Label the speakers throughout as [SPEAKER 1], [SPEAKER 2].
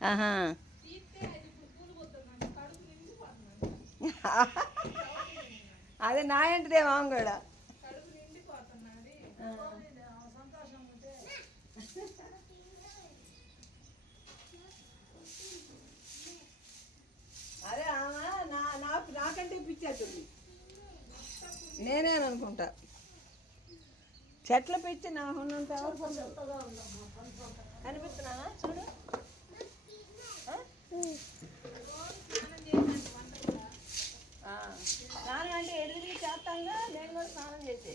[SPEAKER 1] ఆహా. అదే నా ఇంటిదే మామ కూడా. అదే ఆమె నా నాకు నాకంటే పిచ్చేస్తుంది నేనే అనుకుంటా చెట్ల పిచ్చి నా ఉన్నంత అనిపిస్తున్నా చూడు ఆ? ఆ. స్నానం అంటే ఎదురు చేస్తాంగా నేను కూడా స్నానం చేసే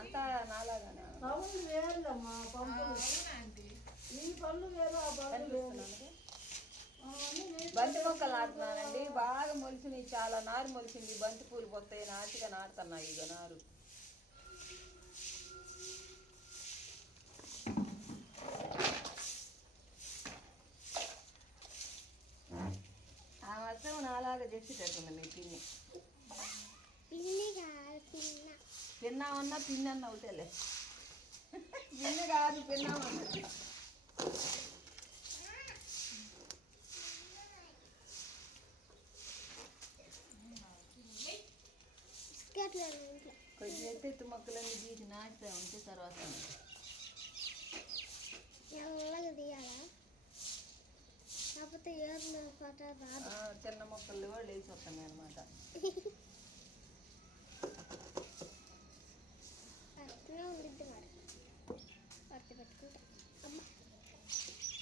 [SPEAKER 1] అంతా నాలాగానే
[SPEAKER 2] వేరమ్మా పంపులు ఈ పనులు వేరు ఆ వేరు. వేరు.
[SPEAKER 1] బంతి మొక్కలు నాటుతున్నానండి బాగా మొలిచినాయి చాలా. నారు మొలిచింది. బంతి పూలు పోతాయి నాటిగా నాటుతున్నాయి. ఇక నారు. ఆ వర్షం నాలాగా చేసేటట్టుంది మీ పిన్ని.
[SPEAKER 3] పిన్ని కాదు పిన్న.
[SPEAKER 1] పిన్నామన్నా పిన్ని అన్న అవుతేలే
[SPEAKER 3] સારું કે ના कधी
[SPEAKER 1] येते तू मकलाने बीज नाच म्हणते सर्वात
[SPEAKER 3] त्यांना मकल वळले स्वतः मॅडम आता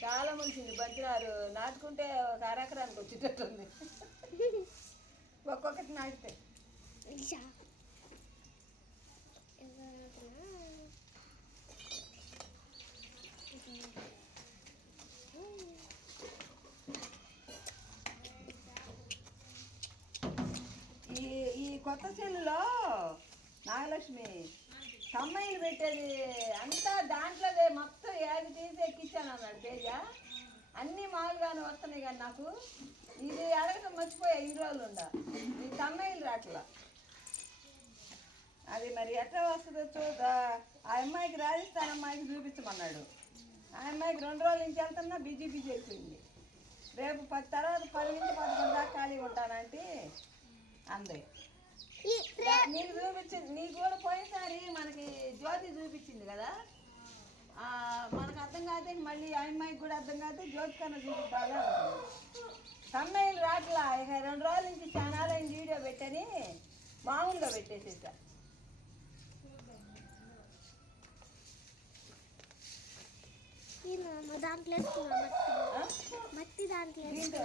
[SPEAKER 1] చాలా మంచిది. బంతినారు నాటుకుంటే ఒక అరెకరానికి వచ్చేటట్టుంది. ఒక్కొక్కటి నాటితే. ఈ ఈ కొత్త సెల్లులో నాగలక్ష్మి కమ్మాయిలు పెట్టేది అంతా దాంట్లోదే అన్నీ మామూలుగానే వస్తున్నాయి కానీ నాకు ఇది అడగటం మర్చిపోయా ఈ రోజులు ఉండ. ఈ కమ్మాయిలు రాట్లా. అది మరి ఎట్లా వస్తుందో చూద్దా. ఆ అమ్మాయికి రాజస్థాన్ అమ్మాయికి చూపించమన్నాడు. ఆ అమ్మాయికి రెండు రోజుల నుంచి వెళ్తున్నా బిజీ బిజీ అయిపోయింది. రేపు పది తర్వాత పది నుంచి పదకొండు దాకా ఖాళీ ఉంటానంటే అందే. నీకు చూపించింది నీకు కూడా పోయినసారి మనకి జ్యోతి చూపించింది కదా ఆ, మనకు అర్థం కాదే మళ్ళీ ఆ అమ్మాయికి కూడా అర్థం కాదు జ్యోతి కన్నా చూపిద్దాగా తమ్మయ్యలు రాట్లా? ఇక రెండు రోజుల నుంచి ఛానల్ అయిన వీడియో పెట్టని మామూలుగా పెట్టేసేసా.
[SPEAKER 3] దాంట్లో మట్టి. దాంట్లో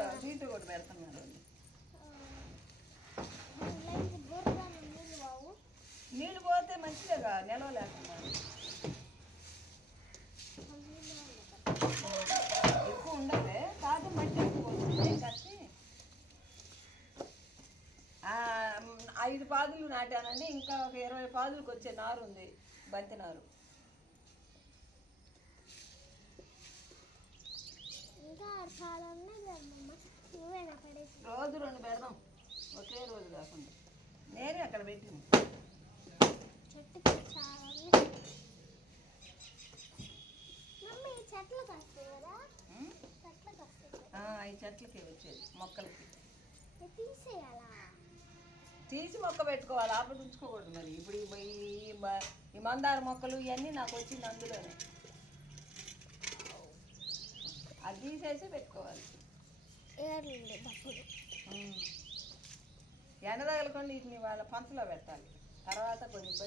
[SPEAKER 1] కూడా
[SPEAKER 3] నీళ్ళు
[SPEAKER 1] పోతే మంచిదేగా నిలవలేకున్నారు ఎక్కువ ఉండాలి కాదు మట్టి ఎక్కువ వస్తుంది కట్టి ఆ, మ్, ఐదు పాదులు నాటానండి ఇంకా ఒక ఇరవై పాదులకు వచ్చే నారు ఉంది బంతి నారు. రోజు రెండు పెడదాం ఒకే రోజు కాకుండా. నేనే అక్కడ పెట్టింది.
[SPEAKER 3] ఈ
[SPEAKER 1] చెట్లకి వచ్చేది మొక్కలకి.
[SPEAKER 3] తీసేయాలా?
[SPEAKER 1] తీసి మొక్క పెట్టుకోవాలి ఆపద ఉంచుకోకూడదు మరి. ఇప్పుడు ఈ- మందార మొక్కలు ఇవన్నీ నాకు వచ్చింది అందులోనే. అది తీసేసి పెట్టుకోవాలి. ఎండ తగలకుండా వీటిని వాళ్ళ పంచలో పెట్టాలి. తర్వాత కొంచెం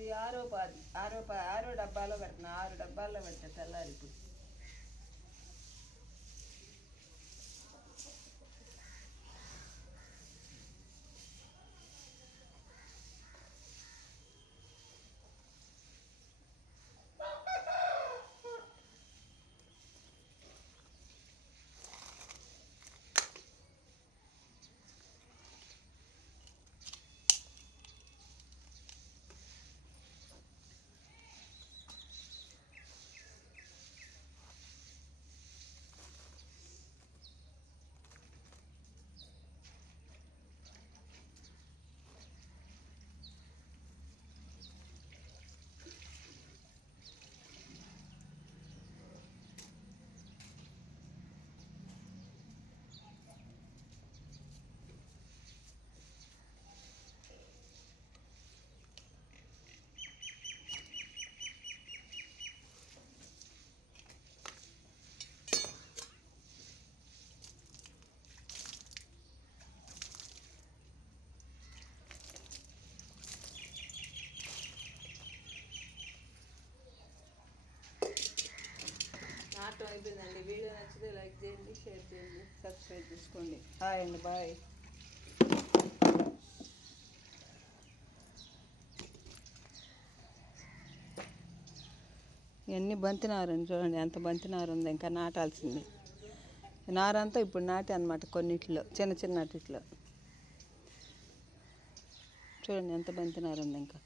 [SPEAKER 1] ఇది ఆరో పాది ఆరో పా ఆరో డబ్బాలో పెట్టిన ఆరు డబ్బాల్లో పెట్టా తెల్లారి ఇప్పుడు నాటం అయిపోయిందండి వీడియో నచ్చితే లైక్ చేయండి షేర్ చేయండి సబ్స్క్రైబ్ చేసుకోండి హాయ్ అండి బాయ్ ఇవన్నీ బంతి నారు చూడండి ఎంత బంతి నారు ఉంది ఇంకా నాటాల్సింది. నారంతా ఇప్పుడు నాటే అనమాట కొన్నిట్లో చిన్న చిన్న చూడండి ఎంత బంతి నారు ఉంది ఇంకా.